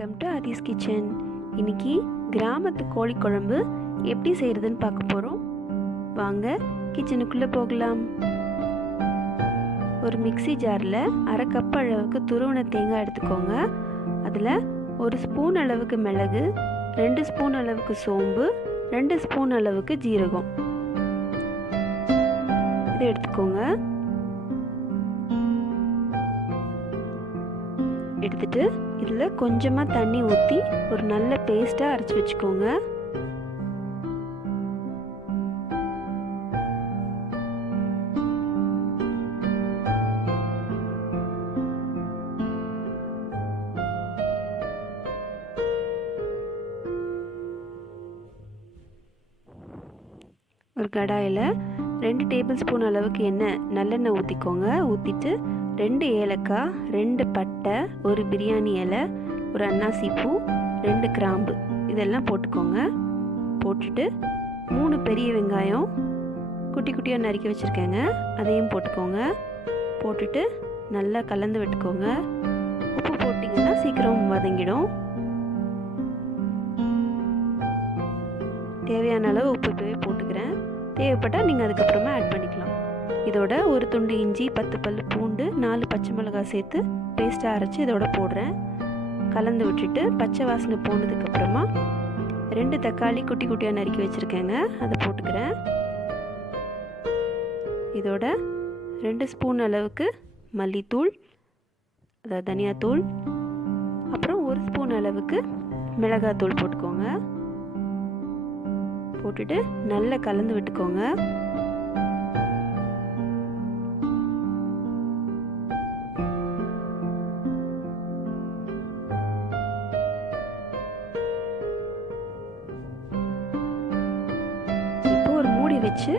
Welcome to Aadhi's kitchen. இன்னைக்கு கிராமத்து கோழி குழம்பு எப்படி செய்கிறதுன்னு பார்க்க போகிறோம். வாங்க கிச்சனுக்குள்ளே போகலாம். ஒரு மிக்ஸி ஜாரில் அரை கப் அளவுக்கு துருவன தேங்காய் எடுத்துக்கோங்க. அதில் 1 ஸ்பூன் அளவுக்கு மிளகு, 2 ஸ்பூன் அளவுக்கு சோம்பு, 2 ஸ்பூன் அளவுக்கு ஜீரகம் இதை எடுத்துக்கோங்க. எடுத்துட்டு இதில் கொஞ்சமாக தண்ணி ஊற்றி ஒரு நல்ல பேஸ்ட்டாக அரைச்சி வச்சுக்கோங்க. ஒரு கடாயில் 2 டேபிள் ஸ்பூன் அளவுக்கு நல்லெண்ணெய் ஊற்றிக்கோங்க. ஊற்றிட்டு 2 ஏலக்காய், 2 பட்டை, 1 பிரியாணி இலை, ஒரு அன்னாசி பூ, 2 கிராம்பு இதெல்லாம் போட்டுக்கோங்க. போட்டுட்டு 3 பெரிய வெங்காயம் குட்டி குட்டியாக நறுக்கி வச்சுருக்கேங்க, அதையும் போட்டுக்கோங்க. போட்டுட்டு நல்லா கலந்து விட்டுக்கோங்க. உப்பு போட்டிங்கன்னா சீக்கிரம் வதங்கிடும். தேவையான அளவு உப்பு இப்போவே போட்டுக்கிறேன். தேவைப்பட்டால் நீங்கள் அதுக்கப்புறமா ஆட் பண்ணிக்கலாம். இதோட ஒரு துண்டு இஞ்சி, 10 பல் பூண்டு, 4 பச்சை மிளகாய் சேர்த்து பேஸ்ட்டாக அரைச்சி இதோட போடுறேன். கலந்து விட்டுட்டு பச்சை வாசனை போனதுக்கப்புறமா 2 தக்காளி குட்டி குட்டியாக நறுக்கி வச்சுருக்கேங்க, அதை போட்டுக்கிறேன். இதோட 2 ஸ்பூன் அளவுக்கு மல்லித்தூள், அதாவது தனியாத்தூள், அப்புறம் 1 ஸ்பூன் அளவுக்கு மிளகாத்தூள் போட்டுக்கோங்க. போட்டுட்டு நல்லா கலந்து விட்டுக்கோங்க. இப்போ ஒரு மூடி வச்சு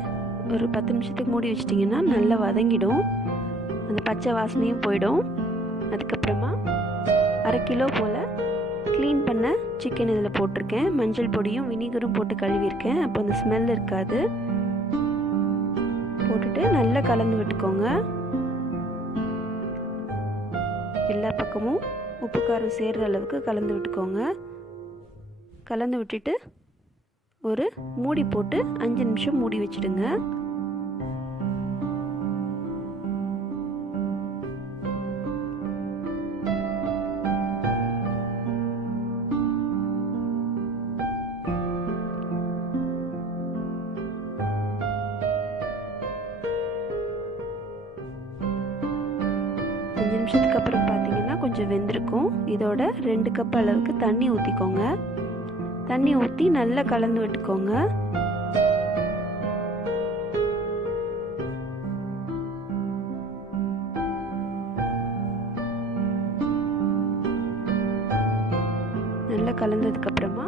ஒரு 10 நிமிஷத்துக்கு மூடி வச்சிட்டிங்கன்னா நல்லா வதங்கிடும். அந்த பச்சை வாசனையும் போயிடும். அதுக்கப்புறமா 1/2 கிலோ போல் க்ளீன் பண்ண சிக்கன் இதில் போட்டிருக்கேன். மஞ்சள் பொடியும் வினிகரும் போட்டு கழுவிருக்கேன், அப்போ அந்த ஸ்மெல் இருக்காது. போட்டுட்டு நல்லா கலந்து விட்டுக்கோங்க. எல்லா பக்கமும் உப்பு காரம் சேர்கிற அளவுக்கு கலந்து விட்டுக்கோங்க. கலந்து விட்டுட்டு ஒரு மூடி போட்டு 5 நிமிஷம் மூடி வச்சிடுங்க. நிமிஷத்துக்கு அப்புறம் பார்த்தீங்கன்னா கொஞ்சம் வெந்திருக்கும். இதோட 2 கப் அளவுக்கு தண்ணி ஊற்றிக்கோங்க. தண்ணி ஊற்றி நல்லா கலந்து விட்டுக்கோங்க. நல்லா கலந்ததுக்கப்புறமா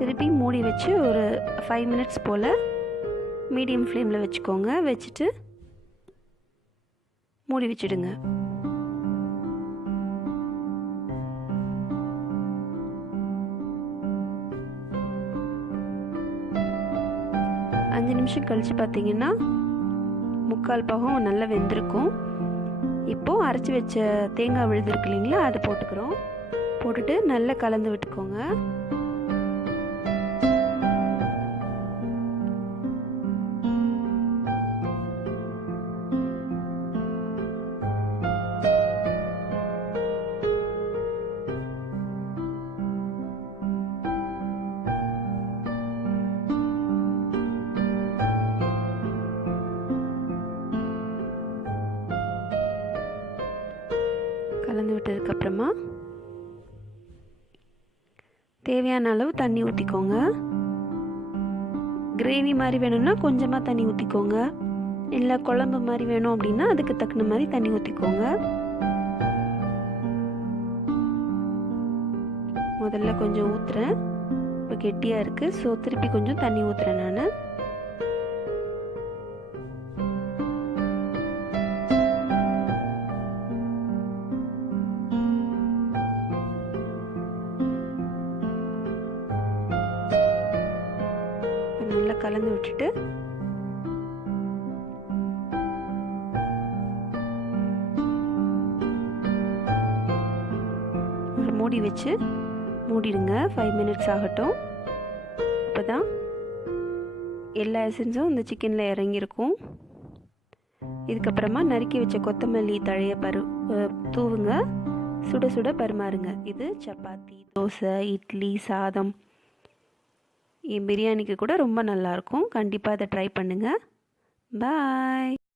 திருப்பி மூடி வச்சு ஒரு 5 மினிட்ஸ் போல் மீடியம் ஃப்ளேமில் வச்சுக்கோங்க. வச்சுட்டு மூடி வச்சிடுங்க. 5 நிமிஷம் கழித்து பார்த்தீங்கன்னா 3/4 பாகம் நல்லா வெந்திருக்கும். இப்போது அரைச்சி வச்ச தேங்காய் விழுது இருக்கு இல்லைங்களா, அதை போட்டுக்கிறோம். போட்டுட்டு நல்லா கலந்து விட்டுக்கோங்க. கலந்து விட்டதுக்கப்புறமா தேவையான அளவு தண்ணி ஊற்றிக்கோங்க. கிரேவி மாதிரி வேணும்னா கொஞ்சமாக தண்ணி ஊற்றிக்கோங்க. இல்லை குழம்பு மாதிரி வேணும் அப்படின்னா அதுக்கு தகுந்த மாதிரி தண்ணி ஊற்றிக்கோங்க. முதல்ல கொஞ்சம் ஊற்றுறேன், இப்போ கெட்டியாக இருக்குது. ஸோ திருப்பி கொஞ்சம் தண்ணி ஊற்றுறேன் நான். நல்லா கலந்து விட்டுட்டு மூடி வச்சு மூடிடுங்க. 5 மினிட்ஸ் ஆகட்டும். அப்போ தான் எல்லா எசன்ஸும் இந்த சிக்கனில் இறங்கியிருக்கும். இதுக்கப்புறமா நறுக்கி வச்ச கொத்தமல்லி தழையை தூவுங்க. சுட சுட பரிமாறுங்க. இது சப்பாத்தி, தோசை, இட்லி, சாதம், பிரியாணிக்கு கூட ரொம்ப நல்லாயிருக்கும். கண்டிப்பாக அதை ட்ரை பண்ணுங்கள். பாய்.